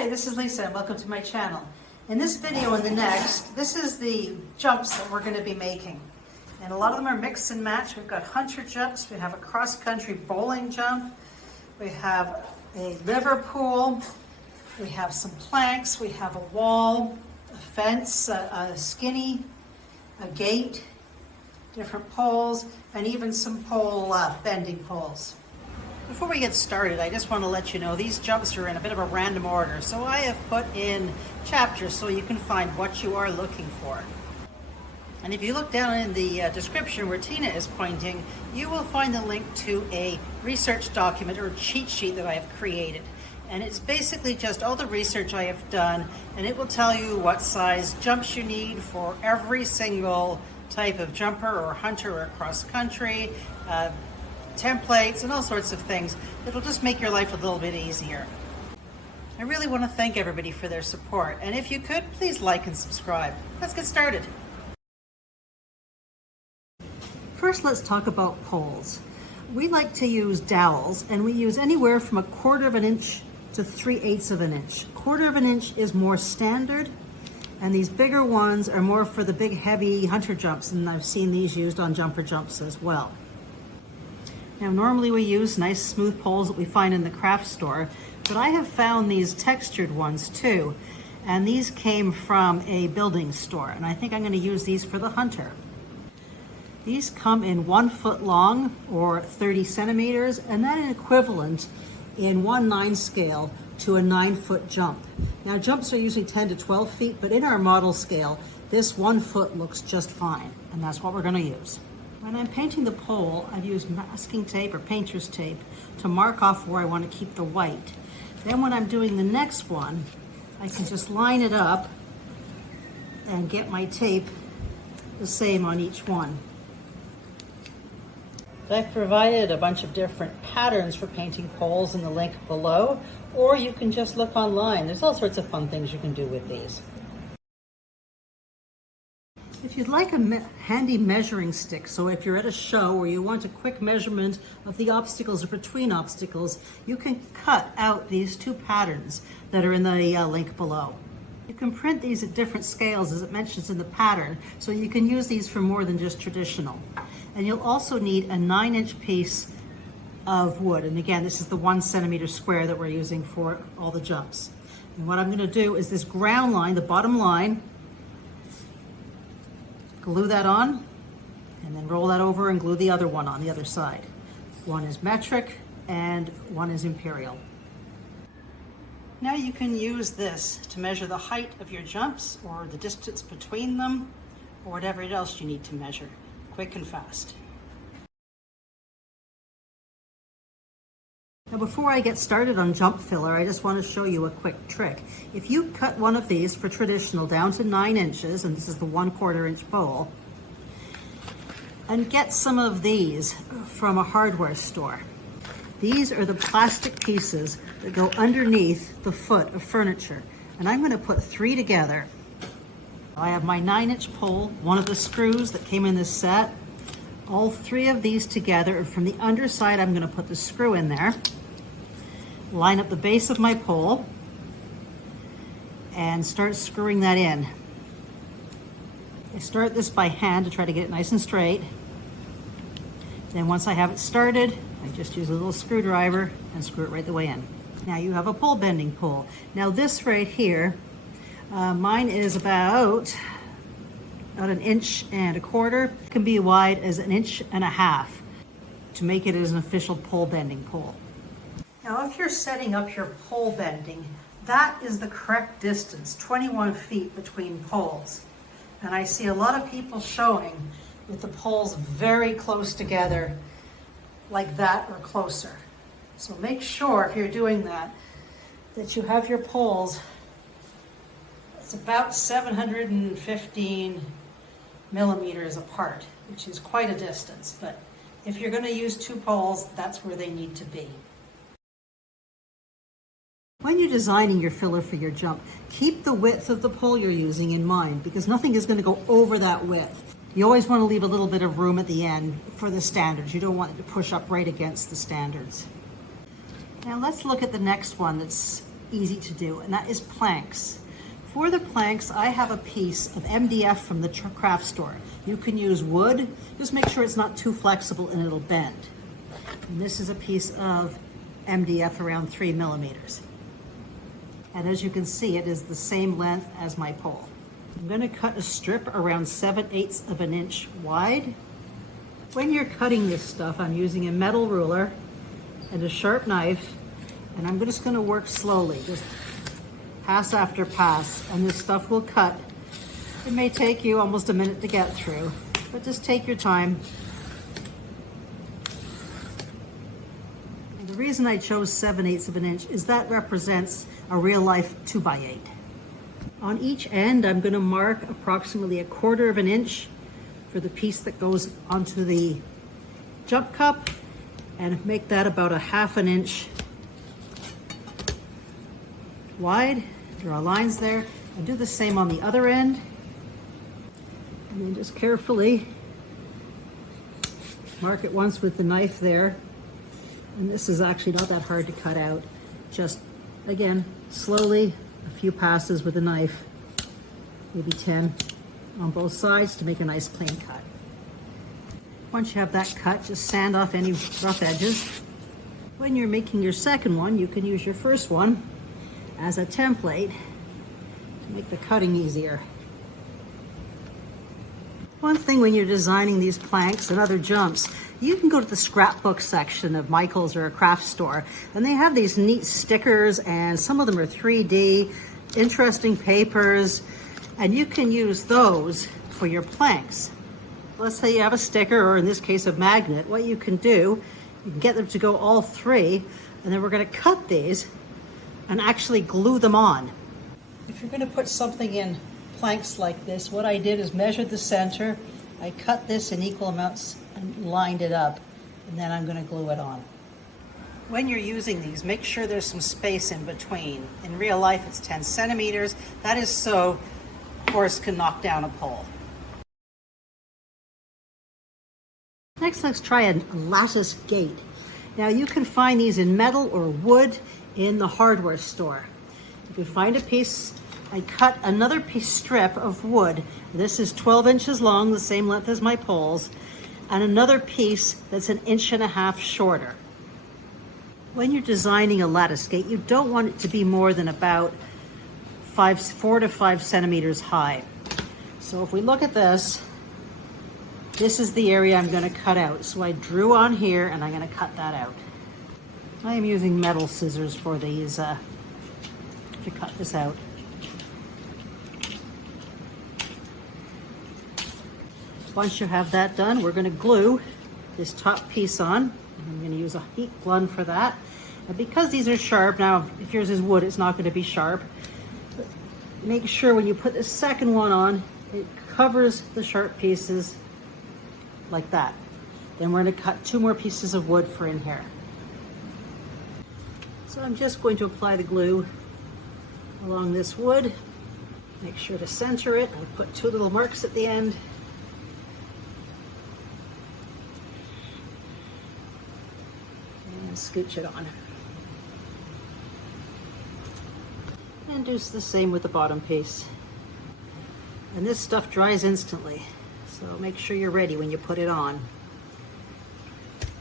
Hi, this is Lisa and welcome to my channel. In this video and the next, this is the jumps that we're going to be making. And a lot of them are mix and match. We've got hunter jumps, we have a cross-country bowling jump, we have a liver pool, we have some planks, we have a wall, a fence, a skinny, a gate, different poles, and even some pole bending poles. Before we get started, I just want to let you know these jumps are in a bit of a random order, so I have put in chapters so you can find what you are looking for. And if you look down in the description where Tina is pointing, you will find the link to a research document or cheat sheet that I have created. And it's basically just all the research I have done, and it will tell you what size jumps you need for every single type of jumper or hunter or cross country, templates and all sorts of things. It'll just make your life a little bit easier. I really want to thank everybody for their support, and if you could, please like and subscribe. Let's get started. First, let's talk about poles. We like to use dowels, and we use anywhere from 1/4 of an inch to 3/8 of an inch. 1/4 of an inch is more standard, and these bigger ones are more for the big heavy hunter jumps, and I've seen these used on jumper jumps as well. Now, normally we use nice smooth poles that we find in the craft store, but I have found these textured ones too, and these came from a building store, and I think I'm going to use these for the hunter. These come in 1 foot long or 30 centimeters, and that is equivalent in 1/9 scale to a 9-foot jump. Now, jumps are usually 10 to 12 feet, but in our model scale, this 1 foot looks just fine, and that's what we're going to use. When I'm painting the pole, I've used masking tape or painter's tape to mark off where I want to keep the white. Then when I'm doing the next one, I can just line it up and get my tape the same on each one. I've provided a bunch of different patterns for painting poles in the link below, or you can just look online. There's all sorts of fun things you can do with these. If you'd like a handy measuring stick, so if you're at a show or you want a quick measurement of the obstacles or between obstacles, you can cut out these 2 patterns that are in the link below. You can print these at different scales as it mentions in the pattern, so you can use these for more than just traditional. And you'll also need a 9-inch piece of wood. And again, this is the 1 centimeter square that we're using for all the jumps. And what I'm going to do is this ground line, the bottom line, glue that on, and then roll that over and glue the other one on the other side. One is metric and one is imperial. Now you can use this to measure the height of your jumps or the distance between them or whatever else you need to measure, quick and fast. Now, before I get started on jump filler, I just want to show you a quick trick. If you cut one of these for traditional down to 9 inches, and this is the 1/4 inch bowl, and get some of these from a hardware store. These are the plastic pieces that go underneath the foot of furniture, and I'm going to put 3 together. I have my 9-inch pole, one of the screws that came in this set, all 3 of these together, and from the underside I'm going to put the screw in there. Line up the base of my pole and start screwing that in. I start this by hand to try to get it nice and straight. Then once I have it started, I just use a little screwdriver and screw it right the way in. Now you have a pole bending pole. Now this right here, mine is about 1.25 inches. It can be wide as 1.5 inches to make it as an official pole bending pole. Now, if you're setting up your pole bending, that is the correct distance, 21 feet between poles. And I see a lot of people showing with the poles very close together, like that or closer. So make sure if you're doing that, that you have your poles, it's about 715 millimeters apart, which is quite a distance. But if you're going to use 2 poles, that's where they need to be. When you're designing your filler for your jump, keep the width of the pole you're using in mind, because nothing is going to go over that width. You always want to leave a little bit of room at the end for the standards. You don't want it to push up right against the standards. Now let's look at the next one that's easy to do, and that is planks. For the planks, I have a piece of MDF from the craft store. You can use wood, just make sure it's not too flexible and it'll bend. And this is a piece of MDF around 3 millimeters. And as you can see, it is the same length as my pole. I'm gonna cut a strip around 7/8 of an inch wide. When you're cutting this stuff, I'm using a metal ruler and a sharp knife, and I'm just gonna work slowly, just pass after pass, and this stuff will cut. It may take you almost a minute to get through, but just take your time. And the reason I chose 7/8 of an inch is that represents a real life 2x8. On each end, I'm gonna mark approximately 1/4 of an inch for the piece that goes onto the jump cup, and make that about 1/2 an inch wide. Draw lines there, and do the same on the other end. And then just carefully mark it once with the knife there. And this is actually not that hard to cut out. Just, again, slowly, a few passes with the knife, maybe 10 on both sides to make a nice clean cut. Once you have that cut, just sand off any rough edges. When you're making your second one, you can use your first one as a template to make the cutting easier. One thing when you're designing these planks and other jumps, you can go to the scrapbook section of Michael's or a craft store, and they have these neat stickers, and some of them are 3D, interesting papers, and you can use those for your planks. Let's say you have a sticker, or in this case a magnet. What you can do, you can get them to go all three, and then we're gonna cut these and actually glue them on. If you're gonna put something in planks like this, what I did is measured the center, I cut this in equal amounts and lined it up, and then I'm gonna glue it on. When you're using these, make sure there's some space in between. In real life, it's 10 centimeters. That is so horse can knock down a pole. Next, let's try a lattice gate. Now you can find these in metal or wood in the hardware store. If you find a piece, I cut another piece strip of wood. This is 12 inches long, the same length as my poles, and another piece that's 1.5 inches shorter. When you're designing a lattice gate, you don't want it to be more than about 4 to 5 centimeters high. So if we look at this, this is the area I'm going to cut out. So I drew on here, and I'm going to cut that out. I am using metal scissors for these to cut this out. Once you have that done, we're going to glue this top piece on. I'm going to use a heat gun for that. And because these are sharp, now if yours is wood, it's not going to be sharp. But make sure when you put the second one on, it covers the sharp pieces like that. Then we're going to cut 2 more pieces of wood for in here. So I'm just going to apply the glue along this wood. Make sure to center it and put 2 little marks at the end. And scooch it on. And do the same with the bottom piece. And this stuff dries instantly, so make sure you're ready when you put it on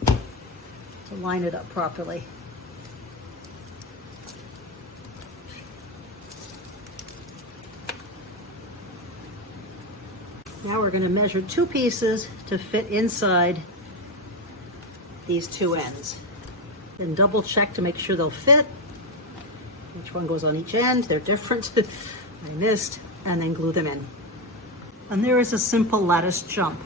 to line it up properly. Now we're going to measure 2 pieces to fit inside these 2 ends. Then double check to make sure they'll fit. Which one goes on each end? They're different. I missed. And then glue them in. And there is a simple lattice jump.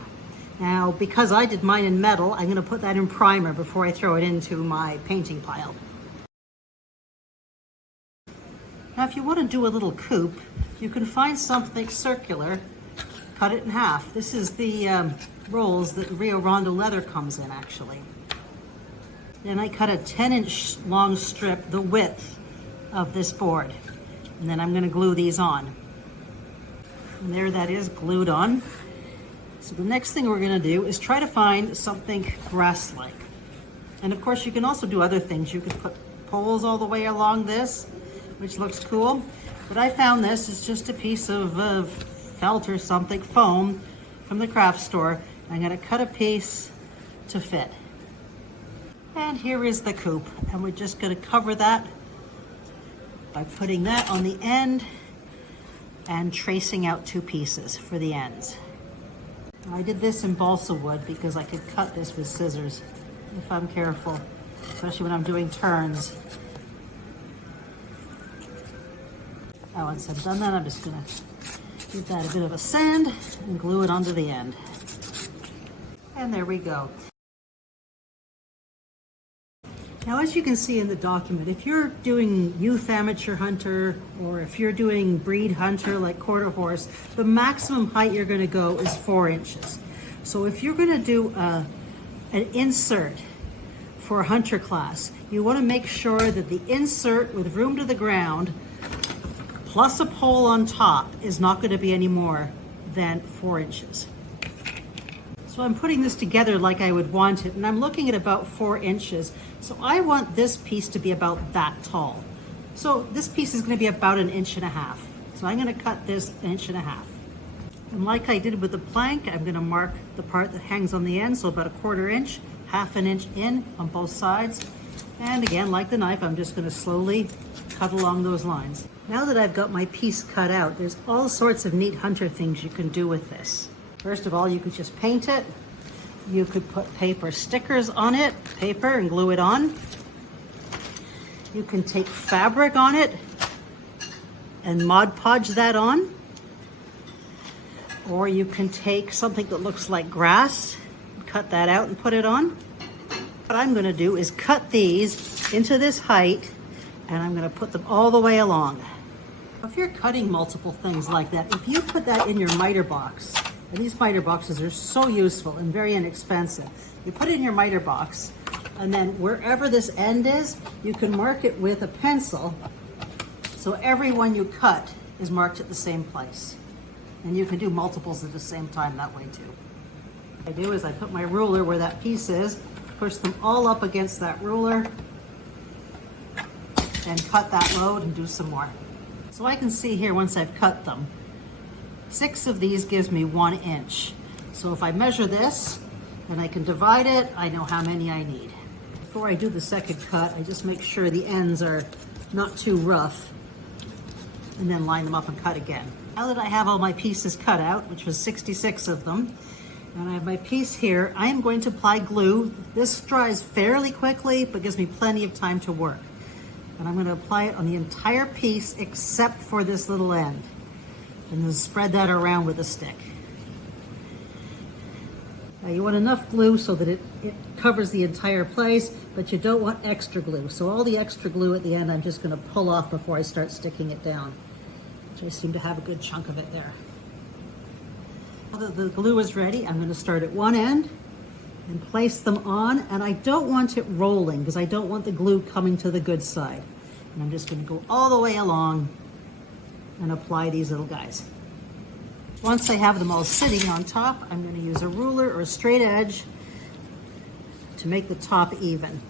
Now, because I did mine in metal, I'm going to put that in primer before I throw it into my painting pile. Now, if you want to do a little coop, you can find something circular, cut it in half. This is the rolls that Rio Rondo leather comes in, actually. Then I cut a 10-inch long strip, the width of this board. And then I'm going to glue these on. And there that is glued on. So the next thing we're going to do is try to find something grass-like. And of course you can also do other things. You can put poles all the way along this, which looks cool. But I found this, it's just a piece of felt or something, foam from the craft store. I'm gonna cut a piece to fit. And here is the Coop, and we're just gonna cover that by putting that on the end and tracing out 2 pieces for the ends. I did this in balsa wood because I could cut this with scissors if I'm careful, especially when I'm doing turns. Now once I've done that, I'm just gonna give that a bit of a sand and glue it onto the end. And there we go. Now, as you can see in the document, if you're doing youth amateur hunter or if you're doing breed hunter like quarter horse, the maximum height you're going to go is 4 inches. So if you're going to do an insert for a hunter class, you want to make sure that the insert with room to the ground plus a pole on top is not going to be any more than 4 inches. So I'm putting this together like I would want it, and I'm looking at about 4 inches. So I want this piece to be about that tall. So this piece is going to be about 1.5 inches. So I'm going to cut this 1.5 inches. And like I did with the plank, I'm going to mark the part that hangs on the end, so about 1/4 inch, 1/2 inch in on both sides. And again, like the knife, I'm just going to slowly cut along those lines. Now that I've got my piece cut out, there's all sorts of neat hunter things you can do with this. First of all, you could just paint it. You could put paper stickers on it, paper, and glue it on. You can take fabric on it and Mod Podge that on. Or you can take something that looks like grass, cut that out and put it on. What I'm going to do is cut these into this height, and I'm going to put them all the way along. If you're cutting multiple things like that, if you put that in your miter box, and these miter boxes are so useful and very inexpensive. You put it in your miter box, and then wherever this end is, you can mark it with a pencil, so every one you cut is marked at the same place. And you can do multiples at the same time that way too. What I do is I put my ruler where that piece is, push them all up against that ruler, and cut that load and do some more. So I can see here once I've cut them, 6 of these gives me 1 inch. So if I measure this and I can divide it, I know how many I need. Before I do the second cut, I just make sure the ends are not too rough and then line them up and cut again. Now that I have all my pieces cut out, which was 66 of them, and I have my piece here, I am going to apply glue. This dries fairly quickly, but gives me plenty of time to work. And I'm going to apply it on the entire piece except for this little end. And then spread that around with a stick. Now you want enough glue so that it covers the entire place, but you don't want extra glue. So all the extra glue at the end, I'm just going to pull off before I start sticking it down, which I seem to have a good chunk of it there. Now that the glue is ready, I'm going to start at one end and place them on, and I don't want it rolling because I don't want the glue coming to the good side. And I'm just going to go all the way along and apply these little guys. Once I have them all sitting on top, I'm going to use a ruler or a straight edge to make the top even.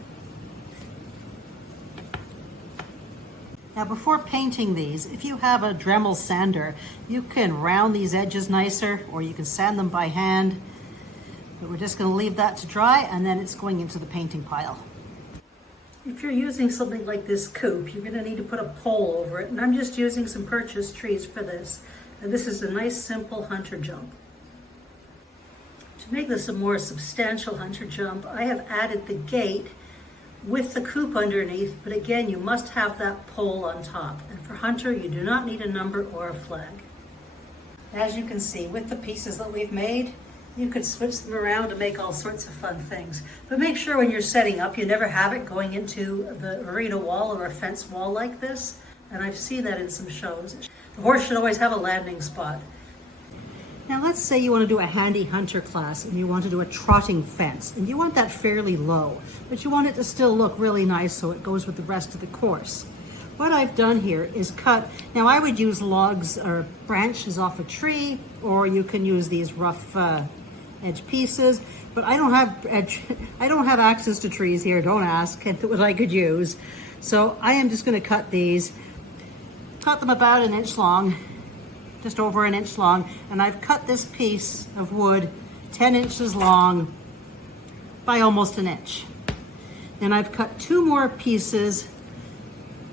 Now before painting these, if you have a Dremel sander, you can round these edges nicer, or you can sand them by hand. But we're just going to leave that to dry, and then it's going into the painting pile. If you're using something like this Coop, you're going to need to put a pole over it, and I'm just using some purchased trees for this. And this is a nice simple hunter jump. To make this a more substantial hunter jump, I have added the gate with the Coop underneath, but again, you must have that pole on top. And for hunter, you do not need a number or a flag. As you can see, with the pieces that we've made, you could switch them around to make all sorts of fun things. But make sure when you're setting up, you never have it going into the arena wall or a fence wall like this. And I've seen that in some shows. The horse should always have a landing spot. Now let's say you want to do a handy hunter class and you want to do a trotting fence, and you want that fairly low, but you want it to still look really nice so it goes with the rest of the course. What I've done here is cut, now I would use logs or branches off a tree, or you can use these rough edge pieces, but I don't have access to trees here, don't ask what I could use. So I am just going to cut these cut them about an inch long, just over an inch long, and I've cut this piece of wood 10 inches long by almost an inch. Then I've cut 2 more pieces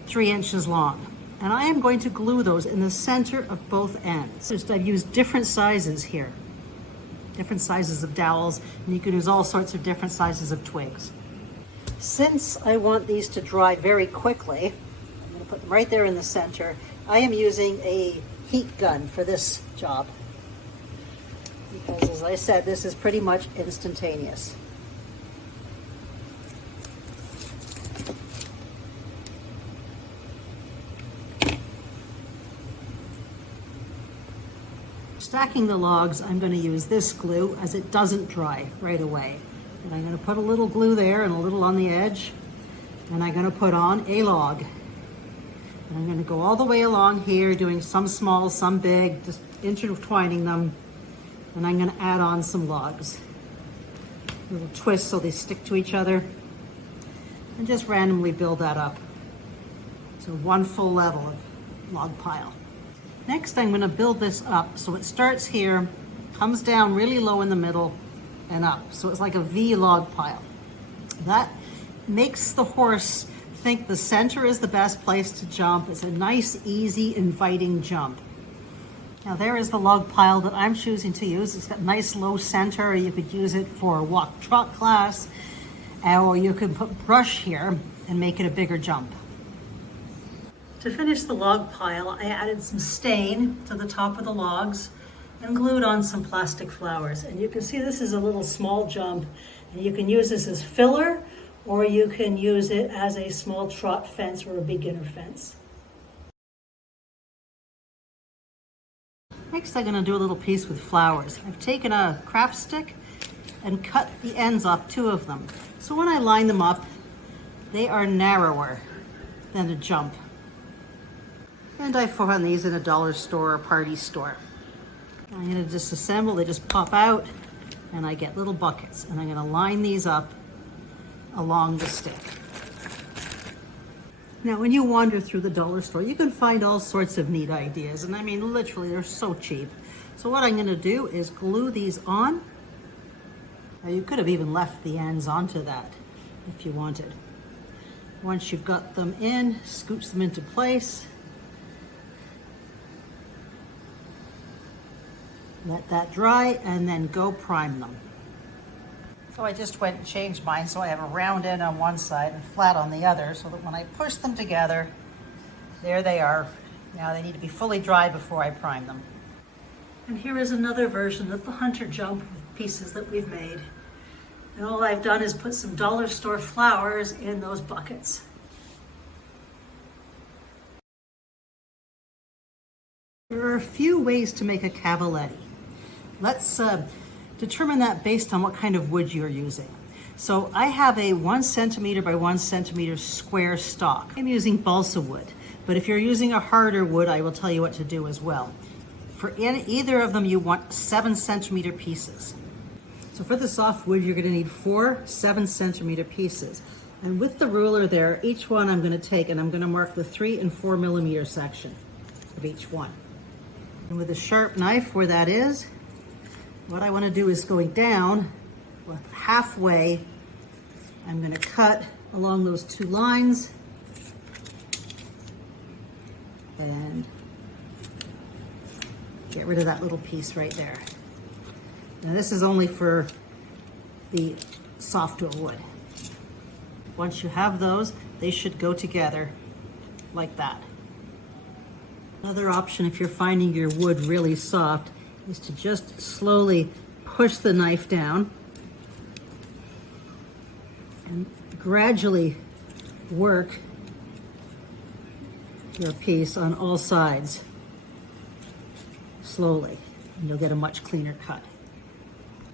3 inches long. And I am going to glue those in the center of both ends. I've used different sizes here, different sizes of dowels, and you can use all sorts of different sizes of twigs. Since I want these to dry very quickly, I'm going to put them right there in the center. I am using a heat gun for this job, because as I said, this is pretty much instantaneous. Stacking the logs, I'm going to use this glue as it doesn't dry right away. And I'm going to put a little glue there and a little on the edge. And I'm going to put on a log. And I'm going to go all the way along here, doing some small, some big, just intertwining them. And I'm going to add on some logs. A little twist so they stick to each other. And just randomly build that up. So 1 full level of log pile. Next, I'm going to build this up so it starts here, comes down really low in the middle, and up. So it's like a V log pile. That makes the horse think the center is the best place to jump. It's a nice, easy, inviting jump. Now there is the log pile that I'm choosing to use. It's got a nice low center. You could use it for a walk-trot class, or you could put brush here and make it a bigger jump. To finish the log pile, I added some stain to the top of the logs and glued on some plastic flowers. And you can see this is a little small jump, and you can use this as filler, or you can use it as a small trot fence or a beginner fence. Next, I'm going to do a little piece with flowers. I've taken a craft stick and cut the ends off 2 of them. So when I line them up, they are narrower than a jump. And I found these in a dollar store or party store. I'm going to disassemble, they just pop out, and I get little buckets. And I'm going to line these up along the stick. Now, when you wander through the dollar store, you can find all sorts of neat ideas. And I mean, literally, they're so cheap. So what I'm going to do is glue these on. Now, you could have even left the ends onto that if you wanted. Once you've got them in, scooch them into place. Let that dry and then go prime them. So I just went and changed mine so I have a round end on one side and flat on the other, so that when I push them together, there they are. Now they need to be fully dry before I prime them. And here is another version of the hunter jump pieces that we've made. And all I've done is put some dollar store flowers in those buckets. There are a few ways to make a Caveletti. Let's determine that based on what kind of wood you're using. So I have a 1 centimeter by 1 centimeter square stock. I'm using balsa wood, but if you're using a harder wood, I will tell you what to do as well. For either of them, you want 7 centimeter pieces. So for the soft wood, you're going to need 4 7 centimeter pieces. And with the ruler there, each one I'm going to take and I'm going to mark the 3 and 4 millimeter section of each one. And with a sharp knife where that is, what I want to do is going down halfway, I'm going to cut along those 2 lines and get rid of that little piece right there. Now this is only for the softwood wood. Once you have those, they should go together like that. Another option, if you're finding your wood really soft, is to just slowly push the knife down and gradually work your piece on all sides slowly, and you'll get a much cleaner cut.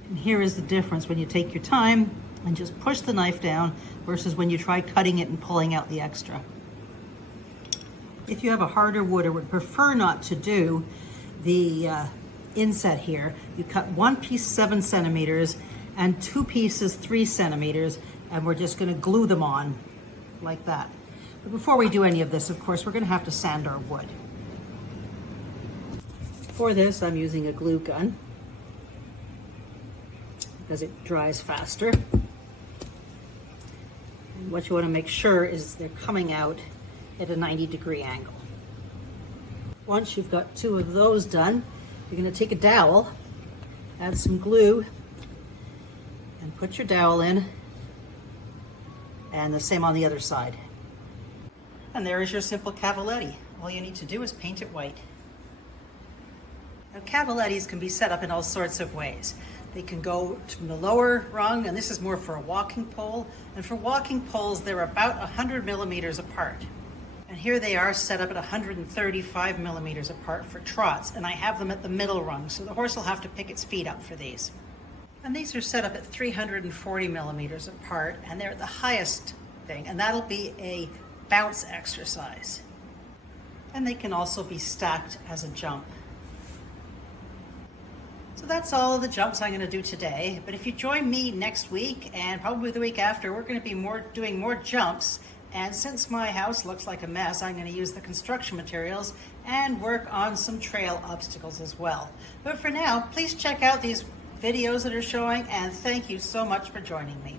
And here is the difference when you take your time and just push the knife down versus when you try cutting it and pulling out the extra. If you have a harder wood or would prefer not to do the inset here, you cut 1 piece 7 centimeters and 2 pieces 3 centimeters, and we're just going to glue them on like that. But before we do any of this, of course, we're going to have to sand our wood. For this, I'm using a glue gun because it dries faster. And what you want to make sure is they're coming out at a 90-degree angle. Once you've got 2 of those done, you're going to take a dowel, add some glue, and put your dowel in, and the same on the other side. And there is your simple Caveletti. All you need to do is paint it white. Now, Cavelettis can be set up in all sorts of ways. They can go from the lower rung, and this is more for a walking pole. And for walking poles, they're about 100 millimeters apart. And here they are set up at 135 millimeters apart for trots, and I have them at the middle rung, so the horse will have to pick its feet up for these. And these are set up at 340 millimeters apart, and they're at the highest thing, and that'll be a bounce exercise. And they can also be stacked as a jump. So that's all of the jumps I'm going to do today, but if you join me next week and probably the week after, we're going to be doing more jumps. And since my house looks like a mess, I'm going to use the construction materials and work on some trail obstacles as well. But for now, please check out these videos that are showing, and thank you so much for joining me.